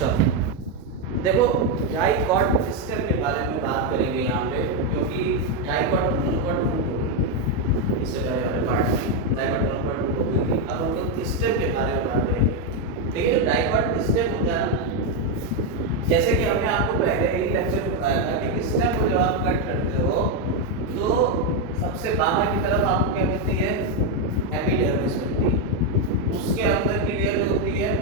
चलो देखो dicot system के बारे में बात करेंगे यहाँ पे, क्योंकि डाइकॉट मोनोकॉट रूट हो गई इससे पहले वाले पार्ट में डाइकॉट मोनोकॉट रूट हो गई थी। अब हम लोग सिस्टम के बारे में बात करेंगे। ठीक है, डाइकॉट सिस्टम होता है ना, जैसे कि हमने आपको पहले ही लेक्चर में बताया था कि सिस्टम को जब आप कट करते हो तो सबसे बाहर की तरफ आपको क्या मिलती है, एपिडर्मिस मिलती है। उसके अंदर की लेयर जो होती है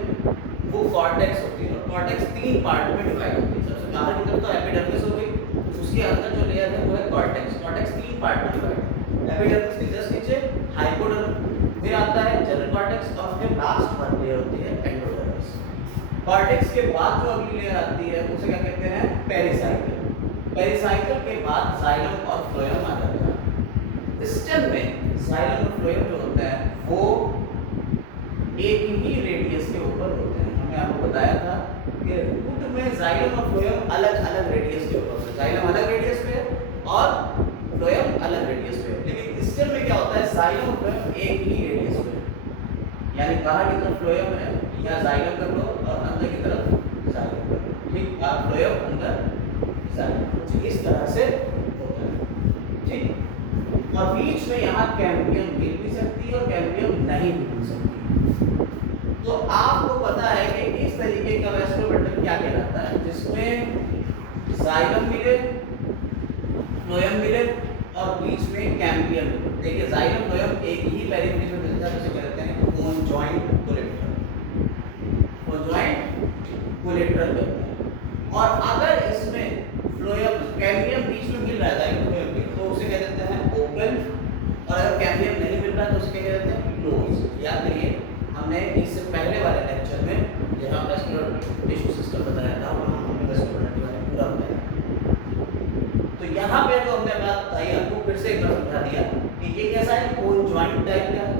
वो कॉर्टेक्स होती है, और कॉर्टेक्स 3 पार्ट में डिवाइड होती है। सबसे बाहर की तरफ तो एपिडर्मिस हो गई, उसके अंदर जो लेयर है वो है कॉर्टेक्स। कॉर्टेक्स 3 पार्ट में डिवाइड है। एपिडर्मिस के जस्ट नीचे हाइपोडर्मिस, फिर आता है जनरल कॉर्टेक्स, और फिर लास्ट वन लेयर होती है एंडोडर्मिस। कॉर्टेक्स के बाद जो अगली लेयर आती है उसे क्या कहते हैं, पेरिसाइकल। पेरिसाइकल के बाद जाइलम और फ्लोएम आ जाता है। स्टेम में जाइलम और फ्लोएम जो होता है वो एक ही रेडियस के ऊपर होते हैं। हमने आपको बताया था कि रूट में जाइलम और फ्लोएम अलग अलग रेडियस के ऊपर होते हैं। जाइलम अलग रेडियस पे और फ्लोएम अलग रेडियस पे, लेकिन स्टेम में क्या होता है, जाइलम और फ्लोएम एक ही रेडियस पे, यानी बाहर की तरफ फ्लोएम है या जाइलम कर लो और अंदर की तरफ जाइलम कर लो। ठीक, आप फ्लोएम अंदर जाइलम, इस तरह से होता है। ठीक, और बीच में यहाँ कैम्बियम मिल भी सकती है और कैम्बियम नहीं भी मिल सकती। तो आपको पता है कि इस तरीके का वेस्कुलर बंडल क्या कहलाता है, जिसमें जाइलम मिले, फ्लोएम मिले और बीच में कैम्बियम मिले। देखिए जाइलम फ्लोएम एक ही पेरिफेरी में मिलता है, जिसे कहते हैं कॉन्जॉइंट कोलेट्रल। कॉन्जॉइंट कोलेट्रल कहते हैं। और अगर इसमें फ्लोएम कैम्बियम बीच में मिल रहा है जाइलम फ्लोएम के, तो उसे कह देते हैं ओपन, और अगर कैम्बियम नहीं मिल रहा है तो उसे क्या कहते हैं, क्लोज। याद करिए हमने इससे पहले वाले लेक्चर में जहाँ वेस्कुलर टिश्यू सिस्टम बताया था वहाँ हमने वेस्कुलर बंडल के बारे में पूरा बताया। तो यहाँ पे जो हमने बात बताई आपको फिर से एक बार समझा दिया कि ये कैसा है, कॉन्जॉइंट टाइप का है,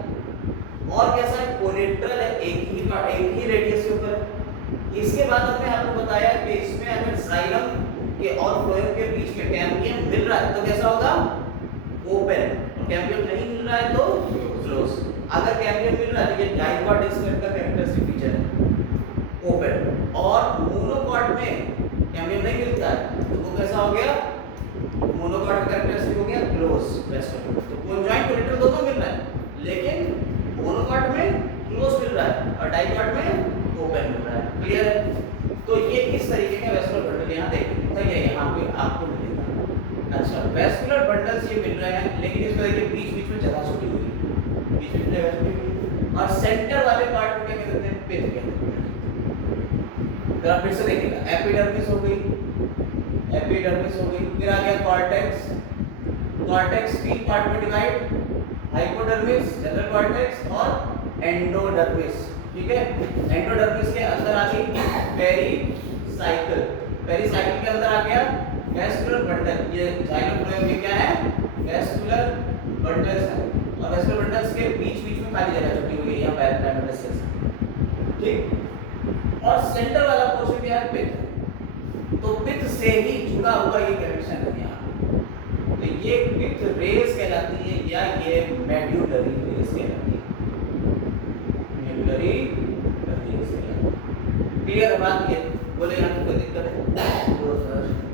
और कैसा है, कोलेट्रल है, एक ही रेडियस के ऊपर। इसके बाद हमने आपको बताया कि इसमें अगर जाइलम के और फ्लोएम के बीच में कैम्बियम मिल रहा है तो कैसा होगा, ओपन, और कैम्बियम नहीं मिल रहा है तो क्लोज। अगर कैम्बियम मिल रहा है तो ये डाइकॉट स्टेट का कैरेक्टरिस्टिक फीचर है, ओपन। और मोनोकॉट में कैम्बियम नहीं मिलता है तो वो कैसा हो गया, मोनोकॉट का कैरेक्टरिस्टिक हो गया क्लोज वेस्कुलर। तो कॉन्जॉइंट कोलेट्रल दोनों मिल रहा है, लेकिन मोनोकॉट में क्लोज मिल रहा है और डाइकॉट में ओपन मिल रहा है। क्लियर है? तो ये इस तरीके का वेस्कुलर बंडल यहाँ देखिए, तो ये यहाँ पे आपको मिलेगा। अच्छा, वेस्कुलर बंडल्स ये मिल रहे हैं, लेकिन इसमें देखिए बीच में जगह छुटी हुई है, बीच में जगह छुटी हुई है, और सेंटर वाले पार्ट को क्या कहते हैं, पिथ कहते हैं। जरा फिर से देखिएगा, एपिडर्मिस हो गई, एपिडर्मिस हो गई, फिर आ गया कॉर्टेक्स। कॉर्टेक्स 3 पार्ट में डिवाइड, हाइपोडर्मिस, जनरल कॉर्टेक्स और एंडोडर्मिस। ठीक है, एंडोडर्मिस के अंदर आ गई पेरिसाइकल, पेरिसाइकल के अंदर आ गया वेस्कुलर बंडल। ये जाइलम फ्लोएम में क्या है, वेस्कुलर बंडल्स है, और वेस्कुलर बंडल्स के बीच में खाली जगह छुटी हुई है, यहाँ पैरामेडस है। ठीक, और सेंटर वाला पोर्शन क्या है, पिथ। तो पिथ से ही जुड़ा हुआ ये कनेक्शन है यहाँ, तो ये पिथ रेस कहलाती है या ये मेड्यूलरी रेस कहलाती है, मेड्यूलरी रेस कहलाती है। क्लियर बात? ये बोले यहाँ पे कोई दिक्कत है?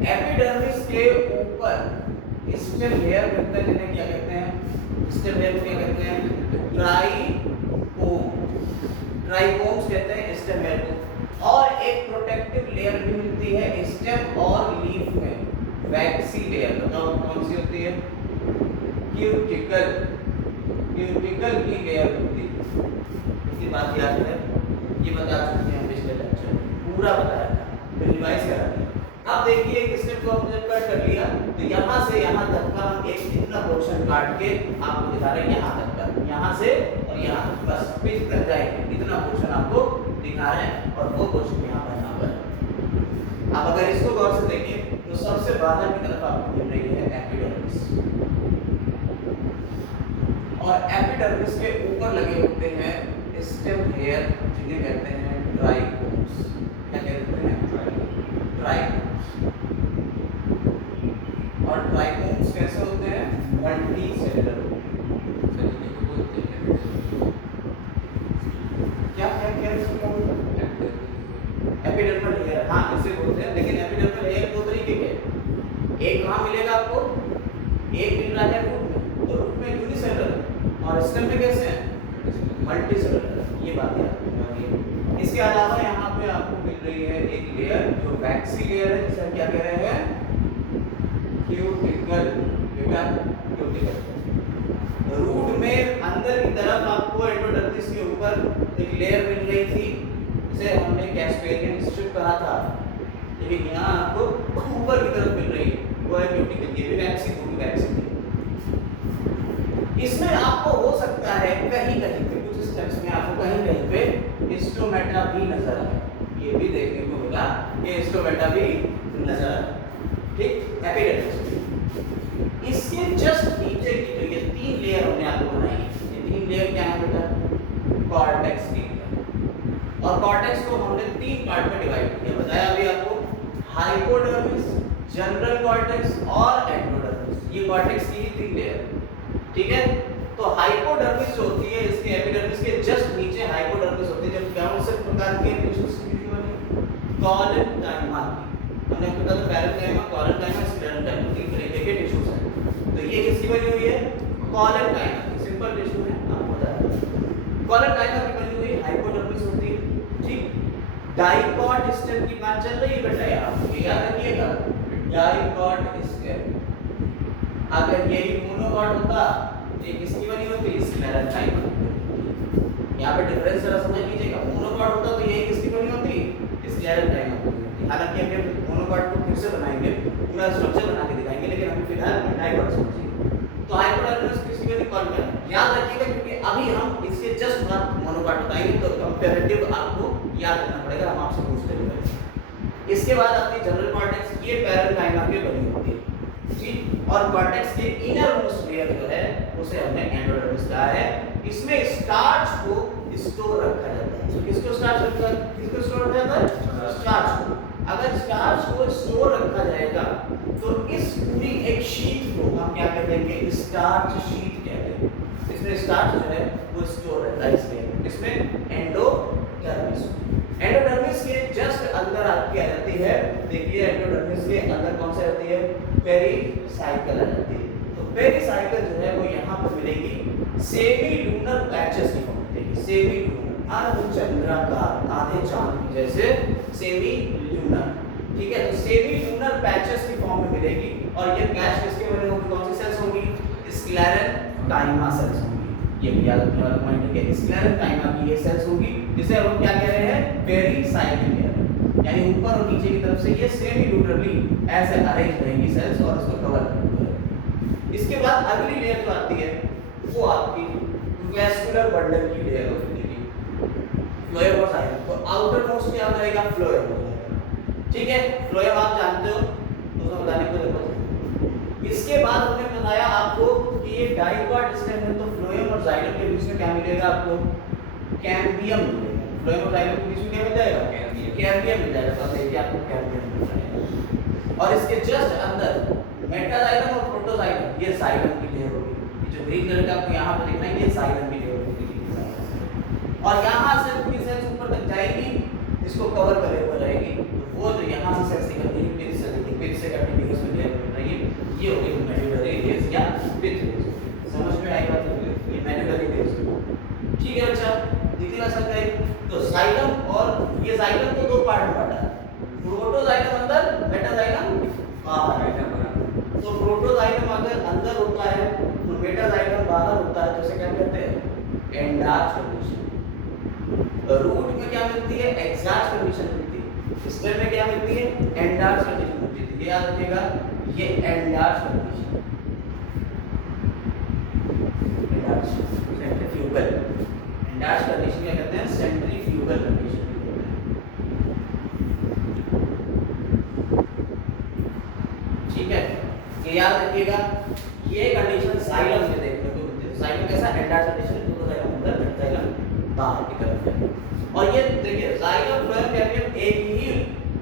एपिडर्मिस के ऊपर स्टेम लेयर मिलता है, जिन्हें क्या कहते हैं, स्टेम लेयर को क्या कहते हैं, ट्राइकोम, ट्राइकोम्स कहते हैं स्टेम लेयर को। और एक प्रोटेक्टिव लेयर भी मिलती है स्टेम और लीफ में, वैक्सी लेयर। बताओ कौन सी होती है, क्यूटिकल, क्यूटिकल की लेयर होती है। इसकी बात याद है, ये बता चुके हैं पिछले लेक्चर में, पूरा बताया था, फिर रिवाइज करा दिया। अब देखिए एक स्टेप को हमने जब कट कर लिया तो यहाँ से यहाँ तक का हम एक इतना पोर्शन काट के आपको दिखा रहे हैं, यहाँ तक का, यहाँ से और यहाँ तक बस पिच तक जाएंगे, इतना पोर्शन आपको दिखा रहे हैं, और वो पोर्शन यहाँ बना हुआ है। अब अगर इसको गौर से देखें तो सबसे बाहर की तरफ आपको मिल रही है एपिडर्मिस, और एपिडर्मिस के ऊपर लगे होते हैं स्टेम हेयर, जिन्हें कहते हैं ट्राइकोम्स। क्या कहते हैं, ट्राइकोम्स। और ट्राइकोम्स कैसे होते हैं, मल्टी सेलुलर होते हैं। क्या क्या क्या इसको एपिडर्मल लेयर, हाँ इसे बोलते हैं, लेकिन एपिडर्मल लेयर दो तरीके के हैं। एक कहाँ मिलेगा आपको, एक मिल रहा है रूट में, तो रूट में यूनिसेलुलर और स्टेम में कैसे है मल्टीसेलुलर, ये बात याद रखिए। इसके अलावा यहाँ पे आपको मिल रही है एक लेयर जो वैक्सी लेयर है, जिसे क्या कह रहे हैं क्यूटिकल, बेटा क्यूटिकल। रूट में अंदर की तरफ आपको एंडोडर्मिस के ऊपर एक लेयर मिल रही थी, जिसे हमने कैस्पेरियन स्ट्रिप कहा था, लेकिन यहाँ आपको ऊपर की तरफ मिल रही है, वो है क्यूटिकल। ये भी वैक्सी, वो भी वैक्सी। इसमें आपको हो सकता है कहीं कहीं पे, कुछ स्टेप्स में आपको कहीं कहीं पे हिस्टोमेटा भी नजर आए, ये भी देखने को मिला कि हिस्टोमेटा भी नजर आए, ठीक। एपिडर्मिस इसके जस्ट नीचे की जो ये तीन लेयर हमने आपको बनाई है, ये तीन लेयर क्या है बेटा, कॉर्टेक्स की लेयर। और कॉर्टेक्स को हमने तीन पार्ट में डिवाइड किया, बताया अभी आपको, हाइपोडर्मिस, जनरल कॉर्टेक्स और एंडोडर्मिस, ये कॉर्टेक्स की ही तीन लेयर, ठीक है। तो हाइपोडर्मिस जो होती है, इसके एपिडर्मिस के जस्ट नीचे हाइपोडर्मिस होती है, जब कौन से प्रकार के टिश्यूज की कॉलेनकाइमा, हमने आपको बताया पैरेन्काइमा, कॉलेनकाइमा, स्क्लेरेन्काइमा, तीन तरीके के टिश्यूज हैं। तो ये किसकी बनी हुई है, कॉलेनकाइमा की, सिंपल टिश्यू है, आपको बताया। कॉलेनकाइमा की बनी हुई हाइपोडर्मिस होती है, ठीक। डाइकॉट स्टेम की बात चल रही है बेटा, आप याद रखिएगा, डाइकॉट स्टेम। अगर यही मोनोकॉट होता, ये किसकी बनी होती, स्क्लेरेन्काइमा। यहाँ पे डिफरेंस जरा समझ लीजिएगा, मोनोकॉट होता तो यही किसकी बनी होती, स्क्लेरेन्काइमा की होती। हालांकि अभी हम मोनोकॉट को फिर से बनाएंगे, पूरा स्ट्रक्चर बना के दिखाएंगे, लेकिन अभी फिलहाल डाइकॉट समझिए। तो हाइपोडर्मिस किसकी बनी, कॉलेनकाइमा। याद रखिएगा, क्योंकि अभी हम इसके जस्ट बाद मोनोकॉट बताएंगे, तो कंपैरेटिव आपको याद रखना पड़ेगा, हम आपसे पूछ लेंगे। इसके बाद आपकी जनरल कॉर्टेक्स, ये पैरेन्काइमा की बनी होती है, ठीक। और कॉर्टेक्स के इनर मोस्ट लेयर जो है, उसे हमने एंडोडर्मिस कहा है। इसमें स्टार्च को स्टोर रखा जाता है। तो किसको स्टार्च रखा, किसको स्टोर रखा जाता है, स्टार्च को। अगर स्टार्च को स्टोर रखा जाएगा, तो इस पूरी एक शीट को हम क्या कह देंगे, स्टार्च शीट कहते हैं। इसमें स्टार्च जो है वो स्टोर रहता है इसमें, इसमें एंडोडर्मिस। एंडोडर्मिस के जस्ट अंदर आपकी आ जाती है, देखिए एंडोडर्मिस के अंदर कौन सा रहती है, पेरिसाइकल आ जाती है। तो पेरिसाइकल जो है वो यहाँ पर मिलेगी सेमी लूनर पैचेस की फॉर्म मिलेगी, सेमी लूनर, अर्धचंद्राकार, आधे चांद की जैसे सेमी लूनर, ठीक है। तो सेमी लूनर पैचेस की फॉर्म में मिलेगी, और ये पैच किसके बने होंगे, कौन सी सेल्स होंगी, स्क्लेरेन्काइमा सेल्स होंगी। ये भी याद रखने वाला पॉइंट है कि स्क्लेरेन्काइमा की ये सेल्स होगी, जिसे हम क्या कह रहे हैं, पेरिसाइकिल कह रहे हैं। यानी ऊपर और नीचे की तरफ से ये सेमी लूनरली ऐसे अरेंज रहेंगी सेल्स, और इसको कवर करेंगे। इसके बाद अगली लेयर जो आती है, वो आपकी वैस्कुलर बंडल की लेयर होती है, फ्लोएम और जाइलम। तो आउटर मोस्ट क्या रहेगा, फ्लोएम हो जाएगा, ठीक है। फ्लोएम आप जानते हो, तो बताने की जरूरत है। इसके बाद हमने बताया आपको कि ये डाइकॉट स्टेम है, तो फ्लोएम और जाइलम के बीच में क्या मिलेगा आपको, कैम्बियम मिलेगा। फ्लोएम और जाइलम के बीच में क्या मिल जाएगा, कैम्बियम मिल जाएगा। तो देखिए आपको कैम्बियम मिल जाएगा। और इसके जस्ट अंदर मेटाजाइलम और प्रोटोजाइलम, ये जाइलम की लेयर होगी। ये जो ग्रीन कलर का आपको यहाँ पे दिख रहा है, ये जाइलम की लेयर होगी। और यहाँ से पूरी सेल्स ऊपर तक जाएगी, इसको कवर करे हुए रहेगी। तो वो जो यहाँ से सेल्स निकलती है, पिच से कंटिन्यूअस लेयर बन रही है, ये होगी मेडुलरी लेयर्स या पिच लेयर्स। समझ में आई बात, ये मेडुलरी लेयर्स, ठीक है बच्चा, दिखेगा सबका एक। तो जाइलम, और ये जाइलम को दो पार्ट में बांटा है, प्रोटोजाइलम अंदर, मेटाजाइलम बाहर। तो प्रोटोजाइलम अगर अंदर होता है, तो मेटाजाइलम बाहर होता है, तो इसे क्या कहते हैं, एंडार्च कंडीशन। रूट में क्या मिलती है, एक्सार्च कंडीशन मिलती है। स्टेम में क्या मिलती है, एंडार्च कंडीशन मिलती है। ये याद रखिएगा, ये endarch condition, endarch centrifugal, endarch condition क्या कहते हैं, सेंट्रीफ्यूगल कंडीशन। ठीक है, ये याद रखिएगा। ये कंडीशन जाइलम में देखने को मिलती है। जाइलम कैसा, एंडार्च कंडीशन, तो जाइलम अंदर, मेटाजाइलम बाहर की तरफ है। और ये देखिए जाइलम फ्लोएम कैम्बियम एक ही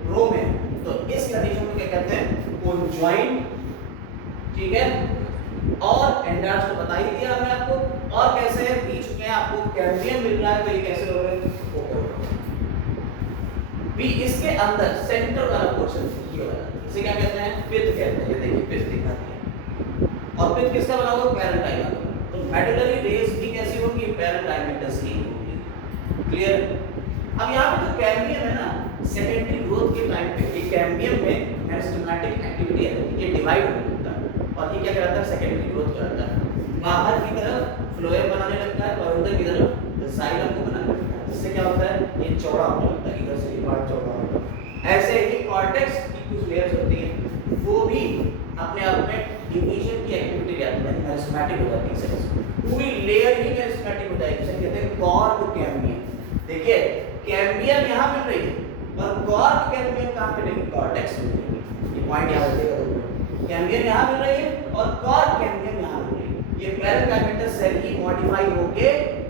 रो में, तो इस कंडीशन में क्या कहते हैं, कॉन्जॉइंट, ठीक है। और एंडार्च तो बता ही दिया हमने आपको। और कैसे है, बीच में आपको कैम्बियम मिल रहा है, तो ये कैसे हो रहे हैं, भी इसके अंदर सेंटर वाला पोर्शन ये वाला, इसे क्या कहते हैं, पित्त कहते हैं। ये देखिए पित्त दिखा दिया। और पित्त किसका बना हुआ, पैरेंकाइमा का। तो मेडुलरी रेस भी कैसी होगी, पैरेंकाइमेटस की होगी। क्लियर। अब यहाँ पे जो कैम्बियम है ना, सेकेंडरी ग्रोथ के टाइम पे ये कैम्बियम में मेरिस्टेमेटिक एक्टिविटी है, ये डिवाइड होने लगता है और ये क्या कहलाता है, सेकेंडरी ग्रोथ कहलाता है। बाहर की तरफ फ्लोएम बनाने लगता है और अंदर की तरफ जाइलम को बनाने लगता है, जिससे क्या होता है, ये चौड़ा होने लगता है, इधर से ये पार्ट चौड़ा होता है। ऐसे ही कॉर्टेक्स की कुछ लेयर्स होती हैं, वो भी अपने आप में डिवीजन की एक्टिविटी करती है, मेरिस्टेमेटिक हो जाती है। पूरी लेयर ही मेरिस्टेमेटिक हो जाएगी, इसे कहते हैं कॉर्ड कैम्बियम। देखिए कैम्बियम यहाँ मिल रही है और कॉर्ड कैम्बियम कहाँ मिलेगी, कॉर्टेक्स में मिलेगी। ये पॉइंट याद रखिएगा। कैम्बियम यहाँ मिल रही है और कॉर्ड कैम्बियम यहाँ मिल रही है। ये पैरेंकाइमेटस सेल ही मॉडिफाई होके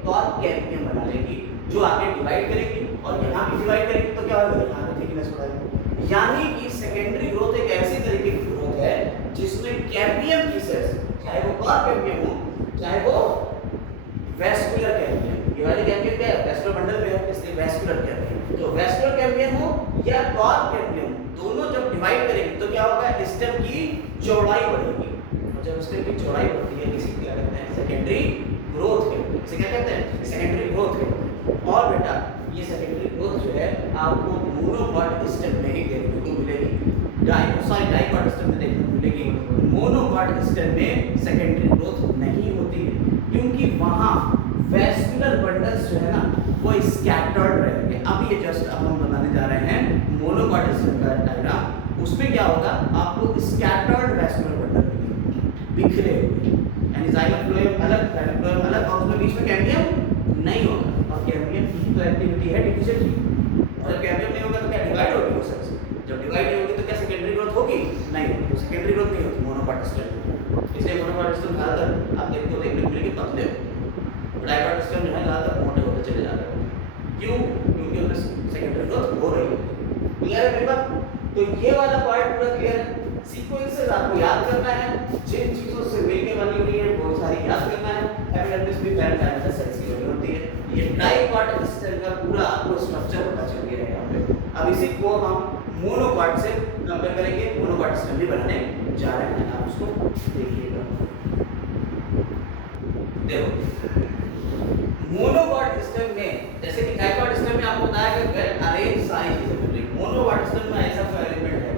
कॉर्ड कैम्बियम बना लेगी, जो आगे डिवाइड करेगी और यहाँ भी डिवाइड करेगी, तो क्या होगा, यहाँ पे थिकनेस बढ़ाएगी। यानी कि सेकेंडरी ग्रोथ एक ऐसी तरीके की ग्रोथ है जिसमें कैम्बियम की सेल्स, चाहे वो कॉर्ड कैम्बियम हो चाहे वो वेस्कुलर कैम्बियम, ये वाली कैम्बियम क्या है, वेस्कुलर बंडल में है इसलिए वेस्कुलर कैम्बियम, तो वेस्कुलर कैम्बियम हो या कॉर्ड कैम्बियम, दोनों जब डिवाइड करेंगे तो क्या होगा, स्टेम की चौड़ाई बढ़ेगी। और जब स्टेम की चौड़ाई बढ़ती है, इसी क्या कहते हैं, सेकेंडरी ग्रोथ कहते हैं। इसे क्या कहते हैं, सेकेंडरी ग्रोथ कहते हैं। और बेटा ये सेकेंडरी ग्रोथ जो है आपको मोनोकॉट स्टेम में ही देखने को मिलेगी, डाइकॉट स्टेम में देखने को मिलेगी। मोनोकॉट स्टेम में सेकेंडरी ग्रोथ नहीं होती है, क्योंकि वहाँ वेस्कुलर बंडल्स जो है ना वो स्कैटर्ड रहेंगे। अब ये जस्ट अब हम बनाने जा रहे हैं मोनोकॉट स्टेम का डायग्राम। उसमें क्या होगा, आपको स्कैटर्ड वेस्कुलर बंडल मिलेंगे, बिखरे हुए, यानी जाइलम फ्लोएम अलग, जाइलम फ्लोएम अलग, और उसमें बीच में कैम्बियम नहीं होगा। और कैम्बियम की तो एक्टिविटी है डिवीजन की, और जब कैम्बियम नहीं होगा तो क्या डिवाइड होगी वो सेल्स। जब डिवाइड नहीं होगी तो क्या सेकेंडरी ग्रोथ होगी, नहीं होगी। तो सेकेंडरी ग्रोथ नहीं होती मोनोकॉट स्टेम। इसलिए मोनोकॉट स्टेम ज़्यादातर आप देखते हो, देखने को मिलेगी पतले होते हैं, डाइकॉट स्टेम जो है ज़्यादातर मोटे होते चले जाते हैं। क्यों, क्योंकि उनमें सेकेंडरी ग्रोथ हो रही है। क्लियर है मेरी बात। तो ये वाला पार्ट पूरा क्लियर है। सीक्वेंसेस आपको याद करना है, जिन चीजों से मिलके बनी हुई है वो सारी याद करना है। एपिडर्मिस भी पैरेंकाइमेटस सेल्स की बनी होती है। ये डाइकॉट स्टेम का पूरा आपको स्ट्रक्चर पता चल गया है यहाँ पे। अब इसी को हम मोनोकॉट से कंपेयर करेंगे, मोनोकॉट स्टेम भी बनाने जा रहे हैं, आप उसको देखिएगा। देखो मोनोकॉट स्टेम में, जैसे कि डाइकॉट स्टेम में आपको बताया कि वेल अरेंज सारी चीजें मिल रही, मोनोकॉट स्टेम में ऐसा कोई एलिमेंट है,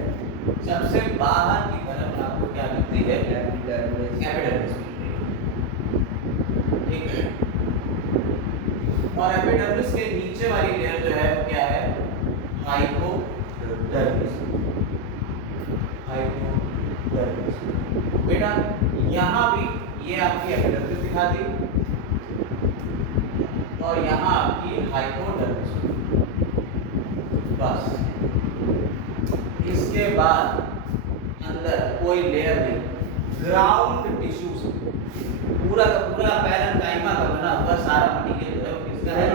सबसे बाहर की तरफ आपको क्या मिलती है, एपिडर्मिस मिलती है, ठीक है। और एपिडर्मिस के नीचे वाली लेयर जो है वो क्या है, हाइपोडर्मिस। हाइपोडर्मिस बेटा यहाँ भी ये आपकी एपिडर्मिस दिखा दी और यहाँ आपकी हाइपोडर्मिस, बस। इसके बाद अंदर कोई लेयर नहीं, ग्राउंड टिश्यूज, पूरा का पूरा पैरेंकाइमा का बना हुआ सारा मटेरियल जो है किसका है,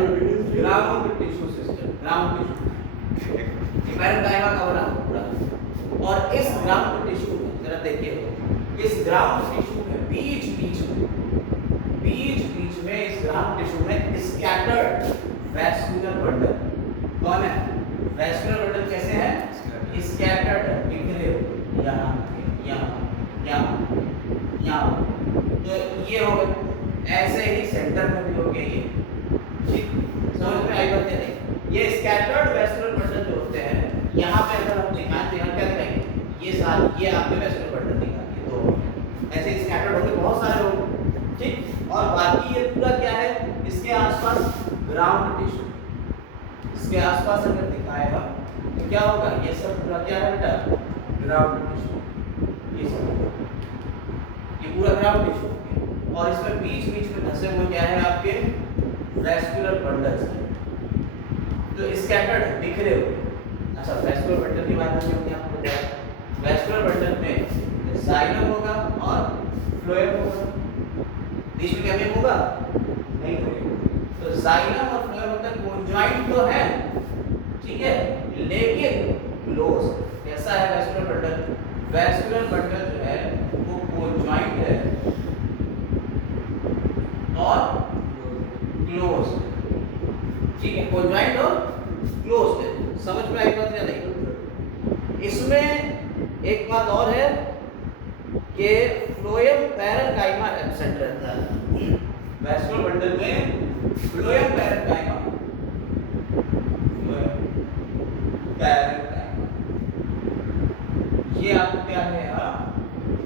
ground tissue system, ground tissue, ये पैरेंकाइमा का बना हुआ पूरा। और इस ग्राउंड टिश्यू में जरा देखिए, इस ग्राउंड टिश्यू में बीच बीच में इस ग्राउंड टिश्यू में स्कैटर्ड वैस्कुलर बंडल, कौन है, वैस्कुलर बंडल कैसे हैं, स्कैटर्ड है, बिखरे हुए, यहाँ तो ये हो गए। ऐसे ही सेंटर में भी हो गया ये, ठीक, समझ में आई बात है। ये स्कैटर्ड वैस्कुलर बंडल जो होते हैं, यहाँ पे अगर हम दिखाएं तो यहाँ क्या दिखाएंगे, ये सारे, ये आपके वैस्कुलर बंडल दिखाएंगे, तो ऐसे स्कैटर्ड होंगे, बहुत सारे होंगे, ठीक। और बाकी ये पूरा क्या है, इसके आसपास ग्राउंड टिश्यू, इसके आसपास अगर दिखाएगा तो क्या होगा, ये सब पूरा क्या है बेटा, ग्राउंड टिश्यू, ये सब, ये पूरा ग्राउंड टिश्यू। और इसमें बीच बीच में धंसे हुए क्या है आपके वैस्कुलर बंडल्स, तो स्कैटर्ड है, बिखरे हुए। अच्छा, वैस्कुलर बंडल की बात हमने आपको बताया, वैस्कुलर बंडल में जाइलम होगा और फ्लोएम होगा, बीच में कैम्बियम होगा नहीं होगा। तो जाइलम और फ्लोएम मतलब कॉन्जॉइंट तो है, ठीक है, लेकिन क्लोज। कैसा है वैस्कुलर बंडल, वैस्कुलर बंडल जो है वो कॉन्जॉइंट है और क्लोज, ठीक है, कॉन्जॉइंट और क्लोज है, समझ में आई एक बात और है कि फ्लोएम पैरेन्काइमा एब्सेंट रहता है। वैस्कुलर बंडल में फ्लोएम पैरेन्काइमा ये आपको क्या है यहाँ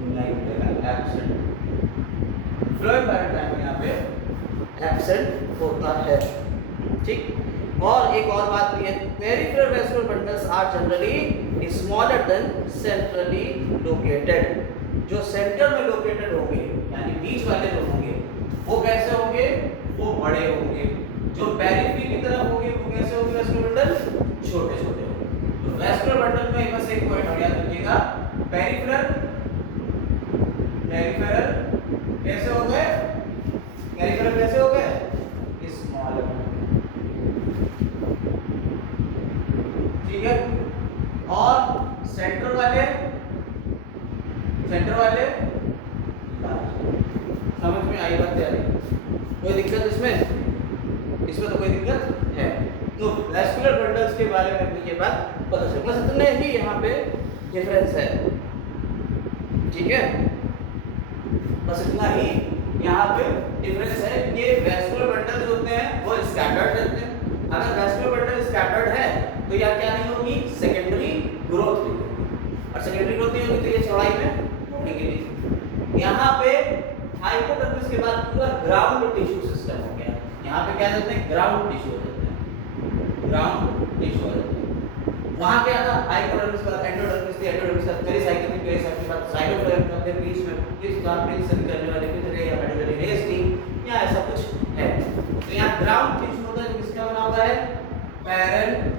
नहीं मिलेगा, एब्सेंट। फ्लोएम पैरेन्काइमा यहाँ पे एब्सेंट होता है, ठीक। और एक और बात भी है, peripheral vascular bundles are generally smaller than centrally located. जो सेंटर में लोकेटेड होंगे यानी बीच वाले जो होंगे वो कैसे होंगे, वो बड़े होंगे। जो पेरिफेरी की तरफ होंगे वो कैसे होंगे, वैस्कुलर बंडल छोटे छोटे होंगे। तो वैस्कुलर बंडल में बस एक पॉइंट और याद रखिएगा, पेरिफेरल कैसे हो गए, पेरिफेरल कैसे हो गए, स्मॉलर, ठीक है। और सेंटर वाले समझ में आई बात क्या नहीं, कोई दिक्कत इसमें तो कोई दिक्कत है। तो वैस्कुलर बंडल्स के बारे में भी ये बात पता चल, बस इतने ही यहाँ पे डिफरेंस है, ठीक है। बस इतना ही यहाँ पे डिफरेंस है कि वैस्कुलर बंडल्स होते हैं वो स्कैटर्ड रहते हैं। अगर वैस्कुलर बंडल स्कैटर्ड है तो यह क्या नहीं होगी, सेकेंडरी ग्रोथ नहीं होगी, और सेकेंडरी ग्रोथ नहीं होगी तो ये चौड़ाई में बढ़ेगी नहीं। यहाँ पे हाइपोडर्मिस के बाद पूरा ग्राउंड टिश्यू सिस्टम हो गया। यहाँ पे क्या देते हैं, ग्राउंड टिश्यू हो जाते हैं, ग्राउंड टिश्यू हो जाते हैं। वहाँ क्या था, हाइपोडर्मिस के बाद एंडोडर्मिस थी, एंडोडर्मिस के बाद पेरिसाइकिल थी, पेरिसाइकिल के बाद साइटोप्लाज्म था, फिर बीच में किस कार्पेल से निकलने वाली फिर या मेडुलरी रेस थी, या ऐसा कुछ है। तो यहाँ ग्राउंड टिश्यू होता है जो किसका बना हुआ है, पैरेन्काइमा।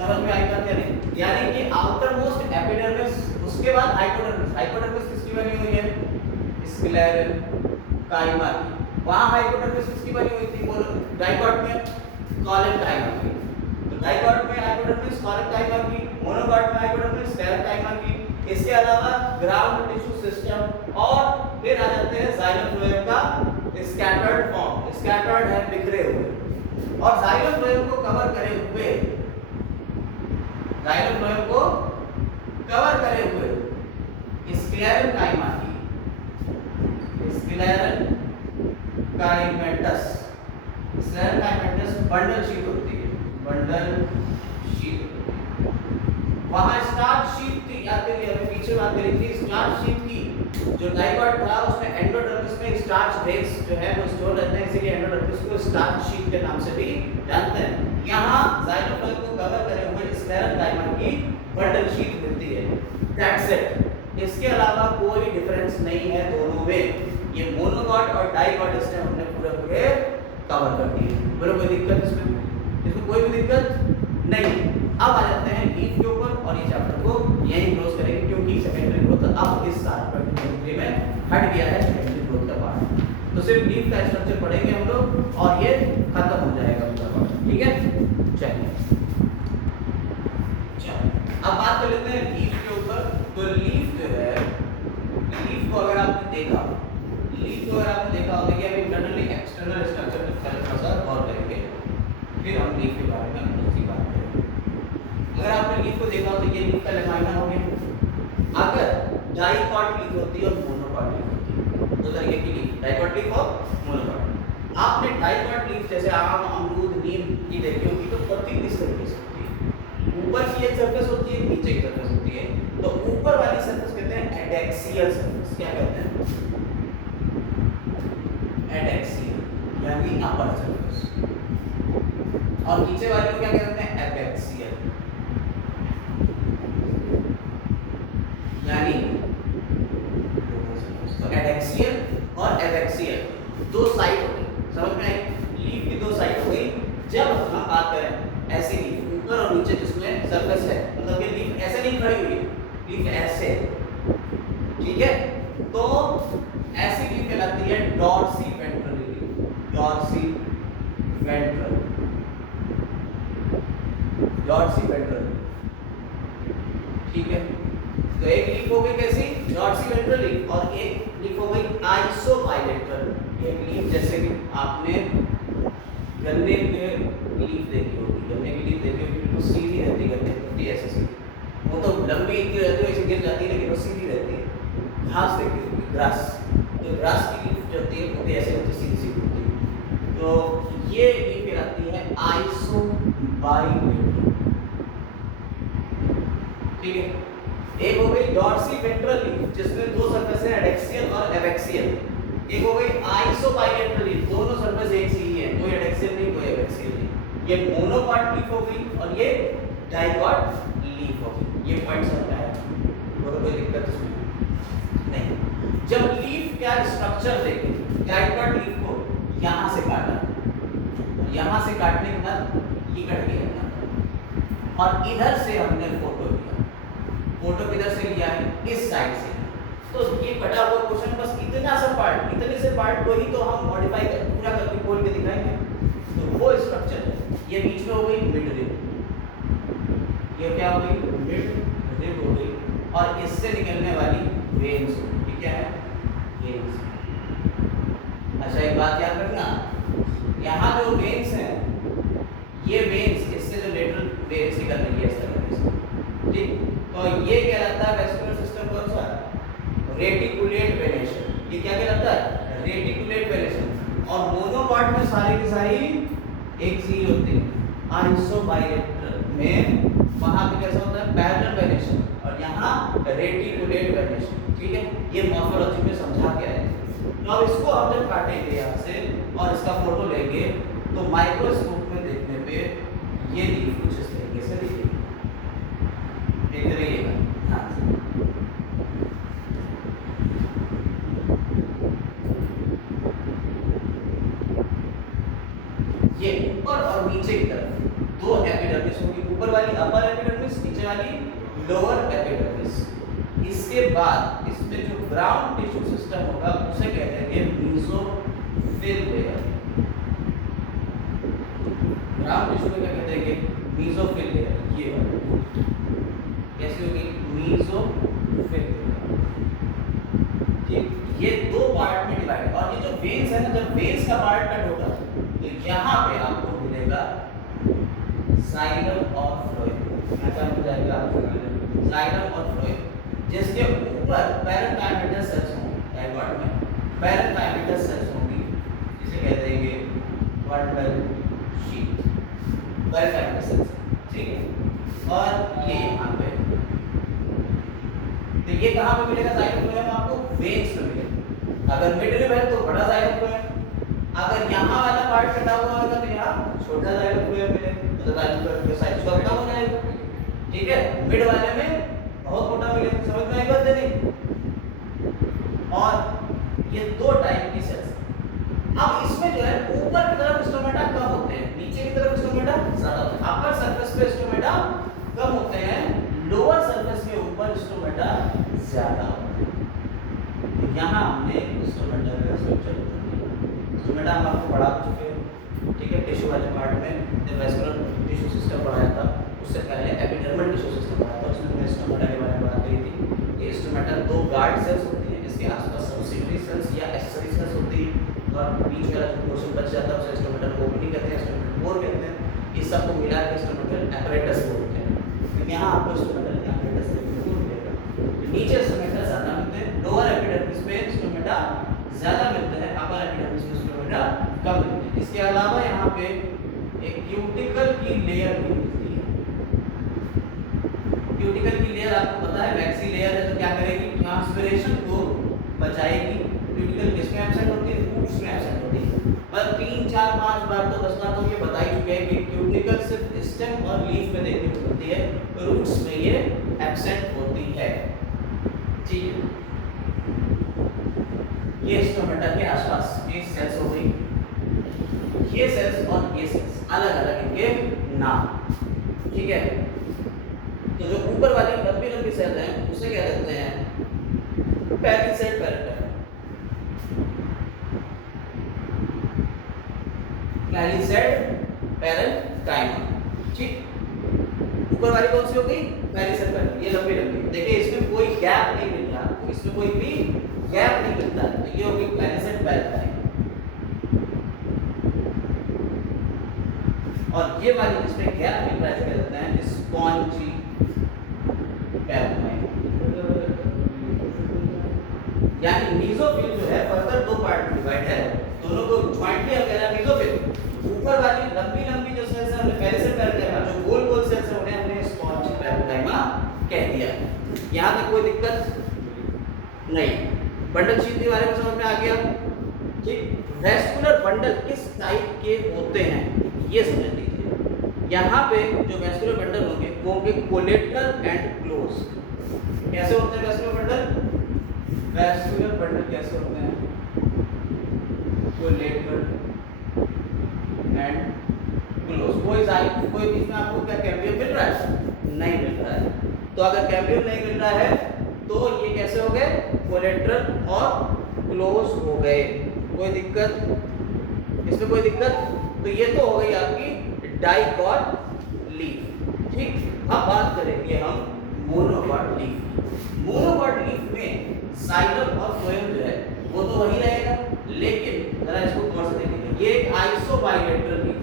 समझ में आई बात या नहीं, यानी कि आउटर मोस्ट एपिडर्मिस, उसके बाद हाइपोडर्मिस। हाइपोडर्मिस किसकी बनी हुई है, स्क्लेरेन्काइमा की। वहाँ हाइपोडर्मिस किसकी बनी हुई थी, डाइकॉट में कॉलेनकाइमा की। तो डाइकॉट में हाइपोडर्मिस कॉलेनकाइमा की, मोनोकॉट में हाइपोडर्मिस स्क्लेरेन्काइमा की। इसके अलावा ग्राउंड टिश्यू सिस्टम, और फिर आ जाते हैं जाइलम फ्लोएम का स्कैटर्ड फॉर्म, स्कैटर्ड है बिखरे हुए, और जाइलम फ्लोएम को कवर करे हुए, जाइलम फ्लोएम को कवर करे हुए स्क्लेरेन्काइमा की, स्क्लेरेन्काइमेटस, स्क्लेरेन्काइमेटस बंडल शीट होती है, बंडल शीट। वहां स्टार्च शीट थी, याद करिए अभी पीछे बात करी थी, स्टार्च शीट की। जो डाइकॉट था उसमें एंडोडर्मिस में स्टार्च ग्रेन्स जो है वो स्टोर रहते हैं, इसीलिए एंडोडर्मिस को स्टार्च शीट के नाम से भी जानते हैं। यहाँ जाइलम फ्लोएम को कवर करे हुए स्क्लेरेन्काइमा की बंडल शीट मिलती है, दैट्स इट। इसके अलावा कोई डिफरेंस नहीं है दोनों में। ये मोनोकॉट और डाइकॉट इसने हमने पूरे कवर कर दिए। बोलो कोई दिक्कत इसमें कोई भी दिक्कत नहीं। अब आ जाते हैं लीफ के ऊपर, और ये चैप्टर को यहीं क्लोज करेंगे क्योंकि सेकेंडरी ग्रोथ अब इस साल 2023 में हट गया है सेकेंडरी ग्रोथ का पार्ट। तो सिर्फ लीफ का स्ट्रक्चर पढ़ेंगे हम लोग और ये खत्म हो जाएगा पूरा पार्ट, ठीक है। चलिए अब बात कर लेते हैं लीफ के ऊपर। तो लीफ जो है, लीफ को अगर आपने देखा, होगा कि अभी इंटरनली एक्सटर्नल स्ट्रक्चर में थोड़ा सा और करेंगे, फिर हम लीफ के बारे में दूसरी बात करेंगे। अगर आपने लीफ को देखा हो तो ये लीफ का लेमाइना हो गया। अगर डाइकॉट लीफ होती है और मोनोकॉट लीफ होती है, दो तरीके की लीफ, डाइकॉट लीफ और मोनोकॉट। आपने डाइकॉट लीफ जैसे आम, अमरूद, नीम की देखी होगी तो पत्ती किस तरीके से होती है, ऊपर की एक सरफेस होती है, नीचे की सरफेस होती है। तो ऊपर वाली सरफेस कहते हैं एडेक्सियल सरफेस। क्या कहते हैं? एडेक्सियल यानी अपर सरफेस, और नीचे वाले को क्या कहते हैं? एपेक्सियल यानी तो एडेक्सियल और एपेक्सियल दो साइड हो गई, समझ में आई? लीफ की दो साइड हो गई। जब हम बात करें ऐसी लीफ ऊपर और नीचे जिसमें सरफेस है, मतलब ये लीफ ऐसे नहीं खड़ी हुई है, लीफ ऐसे, ठीक है। तो ऐसी लीफ कहलाती है dorsiventral leaf, dorsiventral, dorsiventral, ठीक है। तो एक लीफ हो गई कैसी? डॉर्सी वेंट्रल लीफ, और एक लीफ हो गई आइसोबाइलेटरल। एक लीफ जैसे कि आपने गन्ने के लीफ देखी होगी, गन्ने की लीफ देखी होगी, बिल्कुल सीधी रहती है, गन्ने की पत्ती ऐसे सीधी, लंबी इतनी रहती है, ऐसे गिर जाती है, लेकिन वो सीधी रहती है, घास देखी होगी, ग्रास। तो ग्रास की लीफ जो होती है वो भी ऐसे होती है, सीधी सीधी होती है। तो ये लीफ कहलाती है आइसोबाइलेटरल। ठीक है, एक हो गई डॉर्सीवेंट्रल लीफ जिसमें दो सरफेस है, एडेक्सियल और एबैक्सियल। एक हो गई आइसोबाइलेटरल लीफ, दोनों सरफेस एक सी ही है, कोई एडेक्सियल नहीं कोई एबैक्सियल नहीं। ये मोनोकॉट लीफ हो गई और ये डाइकॉट लीफ हो गई। ये पॉइंट समझ आया, कोई दिक्कत इसमें नहीं। जब लीफ का स्ट्रक्चर देखें, डाइकॉट लीफ को यहाँ से काटा, यहाँ से काटने के बाद ये कट गया और इधर से हमने फोटो लिया। फोटो किधर से लिया है? इस साइड से। तो ये कटा हुआ क्वेश्चन बस इतना सा पार्ट, इतने से पार्ट को ही तो हम मॉडिफाई कर पूरा करके खोल के दिखाएंगे। तो वो स्ट्रक्चर है, ये बीच में हो गई मिड रिब, ये क्या हो गई? मिड रिब हो गई, और इससे निकलने वाली वेन्स, ये क्या है? वेन्स। अच्छा एक बात याद रखना, यहाँ जो वेन्स हैं, ये वेन्स इससे जो लेटरल वेन्स निकल रही है इस तरह से, ठीक। तो ये कहलाता है वेस्कुलर सिस्टम कौन सा? Reticulate venation. ये क्या कहलाता है? Reticulate venation. और मोनोकॉट में सारी की सारी एक सी होती है। आइसोबाइलेटरल में वहां पे कैसा होता है? पैरेलल वेनेशन, और यहाँ रेटिकुलेट वेनेशन। ठीक है, ये मॉर्फोलॉजी में समझा के आए। तो अब इसको हम जब काटेंगे यहाँ से और इसका फोटो लेंगे तो माइक्रोस्कोप में देखने पे ये लीफ कुछ इस तरीके से दिखेगी, देख रहिएगा। हाँ, ये ऊपर और नीचे की तरफ दो एपिडर्मिस होगी, ऊपर वाली अपर एपिडर्मिस, नीचे वाली लोअर एपिडर्मिस। इसके बाद इसमें जो ग्राउंड टिश्यू सिस्टम होगा उसे कहते हैं मेसोफिल लेयर। ग्राउंड टिश्यू को क्या कहते हैं? Mesophyll layer. ये कैसी होगी? Mesophyll layer. ठीक, ये दो पार्ट में डिवाइड है। और ये जो वेन्स है ना, जब वेन्स का पार्ट कट होगा तो यहाँ पे आपको मिलेगा जाइलम और फ्लोएम। क्या मिल जाएगा? जाइलम और फ्लोएम, जिसके ऊपर पैरेंकाइमेटस सेल्स होंगी। डाइकॉट में पैरेंकाइमेटस सेल्स होंगी, जिसे कहते हैं वर्टल शीथ, पैरेंकाइमेटस सेल्स। ठीक है, और ये यहाँ पे, तो ये कहाँ पे मिलेगा जाइलम फ्लोएम? आपको वेन्स में मिलेगा। अगर मिड रिब है तो बड़ा जाइलम फ्लोएम, अगर यहाँ वाला पार्ट कटा हुआ होगा तो यहाँ छोटा जाइलम फ्लोएम मिलेगा, तो जाइलम फ्लोएम के साइज का कम हो जाएगा। ठीक है, मिड वाले में बहुत मोटा मिलेगा। समझ में आएगा नहीं? और ये दो टाइप की सेल्स। अब इसमें जो है ऊपर की तरफ स्टोमेटा कम होते हैं, नीचे की तरफ स्टोमेटा ज्यादा होते हैं। अपर सरफेस पे स्टोमेटा कम होते हैं, लोअर सरफेस के ऊपर स्टोमेटा ज्यादा होते हैं। यहाँ हमने स्टोमेटा का स्ट्रक्चर, स्टोमेटा हम आपको पढ़ा चुके हैं। ठीक है, टिश्यू वाले पार्ट में जब वेस्कुलर टिश्यू सिस्टम पढ़ाया था, उससे पहले एपिडर्मल टिश्यू सिस्टम पढ़ाया था, उसमें मैंने स्टोमेटा के बारे में बात करी थी। ये स्टोमेटा दो गार्ड सेल्स होती हैं, इसके आसपास सब्सिडरी सेल्स या एक्सेसरी सेल्स होती है, और बीच वाला जो पोर्शन बच जाता है उसे स्टोमेटल ओपनिंग कहते हैं, स्टोमेटल पोर कहते हैं। इस सबको मिला के स्टोमेटल apparatus बोलते हैं। तो यहाँ आपको स्टोमेटल apparatus देखने को मिलेगा। नीचे स्टोमेटा ज़्यादा मिलते हैं, लोअर एपिडर्मिस में स्टोमेटा ज़्यादा मिलते हैं, अपर एपिडर्मिस में स्टोमेटा कम मिलते हैं। इसके अलावा यहाँ पे एक क्यूटिकल की लेयर भी मिलती है। क्यूटिकल की लेयर आपको पता है वैक्सी लेयर है, तो क्या करेगी? ट्रांसपिरेशन को बचाएगी। क्यूटिकल किसमें एब्सेंट होती है? रूट्स में एब्सेंट होती है। पर 3, 4, 5 बार तो 10 बार तो ये बता ही चुके हैं कि क्यूटिकल सिर्फ स्टेम और लीफ में देखने को मिलती है, रूट्स में ये एब्सेंट होती है। ठीक है, ये स्टोमेटा के आसपास ये सेल्स हो गई, ये सेल्स और ये सेल्स अलग अलग इनके नाम। ठीक है, तो जो ऊपर वाली लंबी लंबी सेल हैं उसे क्या कहते हैं? पेरिसेल पैरेंकाइमा। पेरिसेल पैरेंकाइमा। ठीक, ऊपर वाली कौन सी हो गई? पेरिसेल पैरेंकाइमा। ये लंबी लंबी, देखिए इसमें कोई गैप नहीं मिल रहा, इसमें कोई भी गैप नहीं मिलता, तो ये हो गई पेरिसेल पैरेंकाइमा। और ये वाली जिसमें गैप मिल रहा है कहते हैं स्पॉन्जी पैरेंकाइमा। दिक्कत नहीं। बंडल शीट के बारे में समझ में आ गया। ठीक, वेस्कुलर बंडल किस टाइप के होते हैं ये समझ लीजिए। यहाँ पे जो वेस्कुलर बंडल होंगे वो होंगे कोलेटरल एंड क्लोज। कैसे होते हैं वेस्कुलर बंडल? वेस्कुलर बंडल कैसे होते हैं? Collateral and close. कोई बीच में आपको क्या कैम्बियम मिल रहा है? नहीं मिल रहा है। तो अगर कैम्बियम नहीं मिल रहा है तो ये कैसे हो गए? कोलेटरल और क्लोज हो गए। कोई दिक्कत इसमें? कोई दिक्कत? तो ये तो हो गई आपकी डाइकॉट लीफ। ठीक, अब बात करेंगे हम मोनोकॉट लीफ। मोनोकॉट लीफ में जाइलम और फ्लोएम जो है वो तो वही रहेगा, लेकिन जरा इसको गौर से देखेंगे। ये एक आइसोबाइलेटरल लीफ।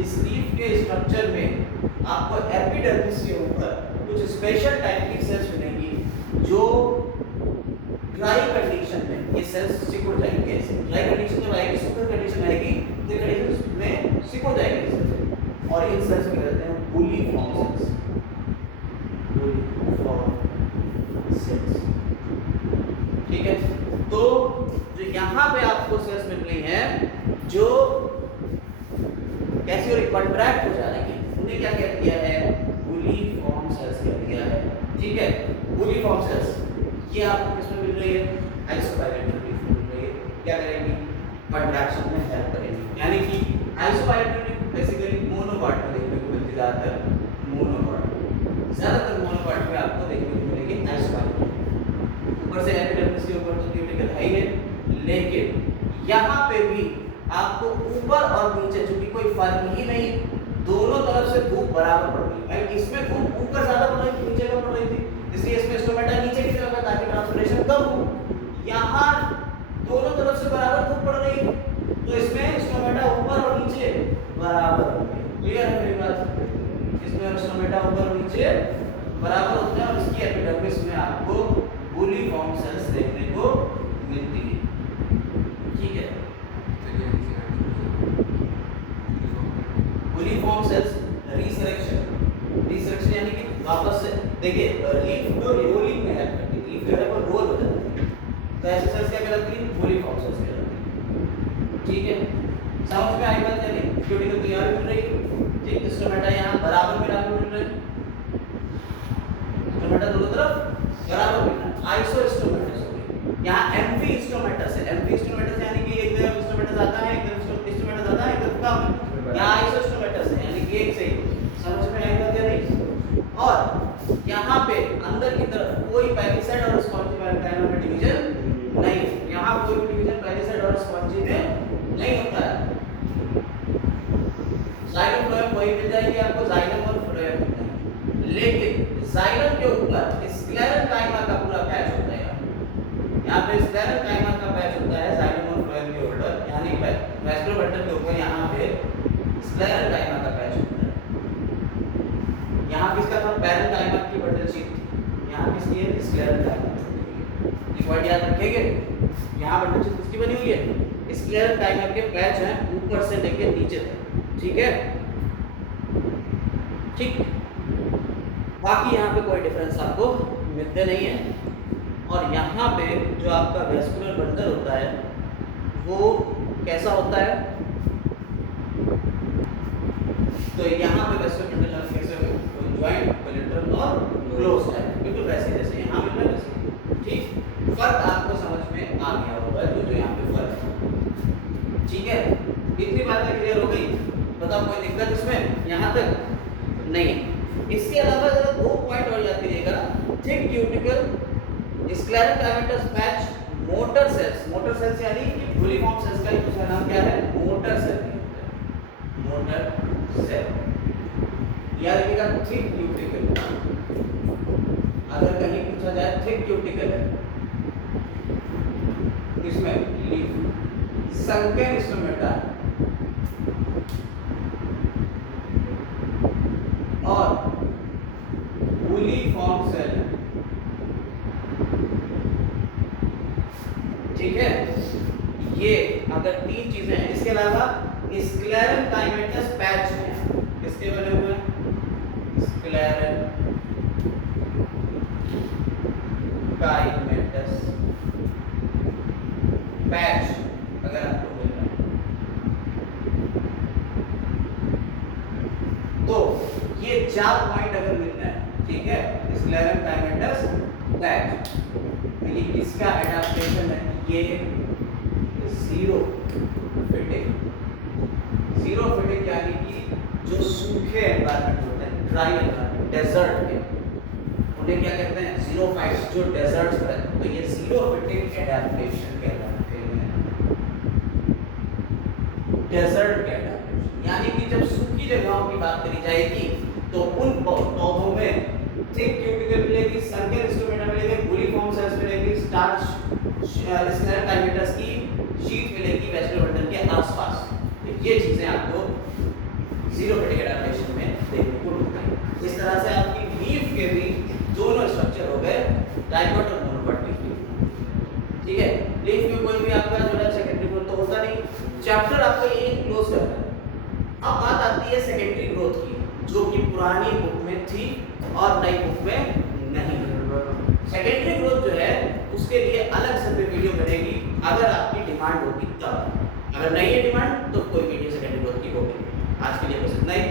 इस लीफ के स्ट्रक्चर में आपको एपिडर्मिस के ऊपर कुछ स्पेशल टाइप की सेल्स मिलेंगी जो ड्राई कंडीशन में ये सेल्स सिकुड़ जाएंगे। ऐसे ड्राई कंडीशन जब आएगी, सुपर कंडीशन आएगी, तो कंडीशन में सिकुड़ जाएंगे सेल्स, और इन सेल्स को कहते हैं बुलीफॉर्म सेल्स। बुलीफॉर्म सेल्स, ठीक है। तो जो यहाँ पे आपको सेल्स मिल रही हैं जो कैसी हो रही, कॉन्ट्रैक्ट हो जा रही है, उन्हें क्या कह दिया है? बुलीफॉर्म सेल्स कह दिया है। ठीक है, बुलीफॉर्म सेल्स ये आपको किसमें मिल रही है? आइसोबाइलेटरल लीफ में मिल रही है। क्या करेंगी? कॉन्ट्रैक्शन में हेल्प करेंगी। यानी कि आइसोबाइलेटरल लीफ बेसिकली मोनोकॉट में देखने को मिलती है, ज्यादातर मोनोकॉट में आपको देखने को मिलेगी आइसोबाइलेटरल। ऊपर से एपिडर्मिस के ऊपर तो क्यूटिकल है ही है, लेकिन यहाँ पे भी आपको ऊपर और नीचे चूंकि कोई फर्क ही नहीं, दोनों तरफ से धूप बराबर पड़ रही है। इसमें धूप ऊपर ज्यादा पड़ रही थी, नीचे कम पड़ रही थी, इसलिए इसमें स्टोमेटा नीचे की तरफ है ताकि ट्रांसपिरेशन कम हो। यहाँ दोनों तरफ से बराबर धूप पड़ रही है, तो इसमें स्टोमेटा ऊपर और नीचे बराबर होंगे। क्लियर है मेरी बात? इसमें स्टोमेटा ऊपर और नीचे बराबर होते हैं, और इसकी एपिडर्मिस में आपको बुलीफॉर्म सेल्स देखने को मिलती है। ठीक है, बुलीफॉर्म सेल्स रिसरेक्शन यानी कि वापस से देखिए लीफ को रोलिंग में हेल्प करती है, लीफ जो है वो रोल हो जाती है, तो ऐसे सेल्स क्या कहलाती है? बुलीफॉर्म सेल्स कहलाती है। ठीक है, समझ में आई बात? यानी क्यूटिकल तो यहाँ मिल रही है, ठीक, स्टोमेटा यहाँ बराबर में लागू मिल रहे हैं, स्टोमेटा दोनों तरफ बराबर मिल रहा है। आइसोस्टोमेटस हो गई। यहाँ एम्फी स्टोमेटस है। एम्फी स्टोमेटस यानी कि एक तरफ स्टोमेटस आता है, एक तरफ स्टोमेटस आता है, एक तरफ कम है। यहाँ आइसोस्टोमेटस है यानी कि एक से ही। समझ में आई बात या नहीं? और यहाँ पे अंदर की तरफ कोई पैरासाइट और स्पॉन्जी पैराकाइमा में डिवीजन नहीं, यहाँ कोई भी डिवीजन पैरासाइट और स्पॉन्जी में नहीं होता है। जाइलम फ्लोएम वही मिल जाएगी आपको, जाइलम और फ्लोएम मिलता है, लेकिन जाइलम के ऊपर स्क्लेरेंकाइमा का पूरा पैच होता है। यहाँ पे स्क्लेरेंकाइमा का पैच होता है जाइलम और फ्लोएम के ऊपर, यानी वेस्कुलर बंडल के ऊपर यहाँ पे स्क्लेरेंकाइमा का पैच होता है। यहाँ किसका था? पैरेंकाइमा की बंडल शीट थी, यहाँ किसकी है? स्क्लेरेंकाइमा। ये पॉइंट याद रखेंगे। यहाँ बंडल शीट किसकी बनी हुई है? स्क्लेरेंकाइमा के पैच हैं ऊपर से लेके नीचे तक। ठीक है, ठीक, बाकी यहाँ पे कोई डिफरेंस आपको मिलते नहीं है। और यहाँ पे जो आपका वेस्कुलर बंडल होता है वो कैसा होता है? तो यहाँ पे वेस्कुलर बंडल कैसे होगा? ज्वाइंट, कोलेटरल और क्लोज है, बिल्कुल वैसे जैसे यहाँ मिल रहा है वैसे। ठीक, फर्क आपको समझ में आ गया होगा जो यहाँ पे फर्क है। ठीक है, इतनी बातें क्लियर हो गई? बताओ कोई दिक्कत इसमें यहाँ तक? नहीं। इसके अलावा जरा दो पॉइंट और याद करिएगा। Thick cuticle, sclerenchymatous patch, motor cells. Motor cells यानी कि बुलीफॉर्म सेल्स का दूसरा नाम क्या है? Motor cell. मोटर सेल याद रखिएगा। थिक क्यूटिकल, अगर कहीं पूछा जाए थिक क्यूटिकल है इसमें लीफ, संकेन स्टोमेटा और बुलीफॉर्म सेल। ठीक है, ये अगर तीन चीजें हैं। इसके अलावा स्क्लेरेंकाइमेटस पैच है, किसके बने हुए हैं? स्क्लेरेंकाइमेटस ये 4 पॉइंट अगर मिल रहा है, ठीक है, स्क्लेरम टाइमेटस दैट, तो ये किसका एडाप्टेशन है, ये जीरो फिटिंग। जीरो फिटिंग यानी कि जो सूखे एनवायरनमेंट होते हैं, ड्राई एनवायरनमेंट, डेजर्ट के, उन्हें क्या कहते हैं, जीरो फाइट्स, जो डेजर्ट्स पर है, तो ये जीरो फिटिंग एडाप्टेशन कहलाते हैं। डेजर्ट के एडाप्टेशन यानी कि जब सूखी जगहों की बात करी जाएगी तो उन पौधों में थिक क्यूटिकल मिलेगी, सर्कल इंस्ट्रूमेंटा मिलेगी, गुलिफॉर्म सेल्स मिलेगी, स्टार्च स्क्लेरल टाइमेटस की शीट मिलेगी वेस्कुलर बंडल के आसपास। तो ये चीजें आपको जीरो फिटिंग एडाप्टेशन में देखने को मिलती है। इस तरह से आपकी लीफ के भी दोनों स्ट्रक्चर हो गए, डाइकोट और मोनोकोट लीफ। ठीक है, लीफ में कोई भी आपका जो है सेकेंडरी ग्रोथ तो होता नहीं। चैप्टर आपका ये क्लोज करता है। अब बात आती है सेकेंडरी ग्रोथ की, जो कि पुरानी बुक में थी और नई बुक में नहीं। सेकेंडरी ग्रोथ जो है उसके लिए अलग से वीडियो बनेगी अगर आपकी डिमांड होगी तब। अगर नहीं है डिमांड तो कोई वीडियो सेकेंडरी ग्रोथ की होगी। आज के लिए बस इतना ही।